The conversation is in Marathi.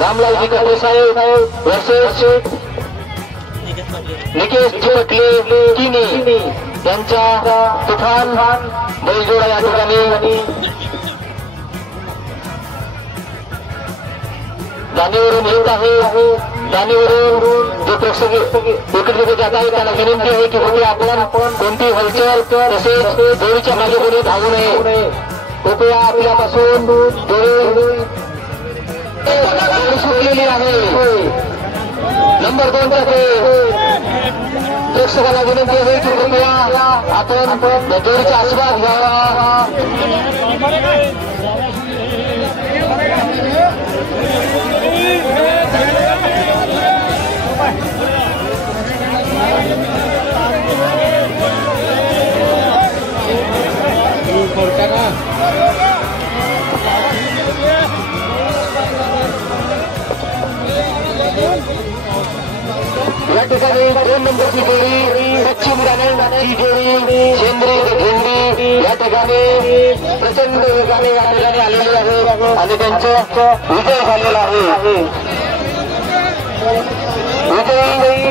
रामलालजी कटे साहेब वर्सेस निकेश चिपटले किनी यांच्या तुफान बैलजोडा या ठिकाणी दानीवरून येत आहे। दानीवरून जो प्रेक्षक विकेट जात आहे त्यांना विनंती आहे की कृपया आपण कोणती हलचल तसेच जोडीच्या मागे कोणी धावू नये। कृपया आपल्यापासून जोडी सुटलेली आहे। नंबर 2 साठी प्रेक्षकाला विनंती आहे की कृपया आपण जोडीचा आशीर्वाद घ्यावा। या ठिकाणी 2 नंबरची जोडी पश्चिम राणेची जोडी शेंद्री झेंडी या ठिकाणी प्रचंड वेगाने या ठिकाणी आलेले आहे आणि त्यांचा विजय झालेला आहे। विजयी